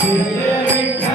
Yeah.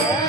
Yeah.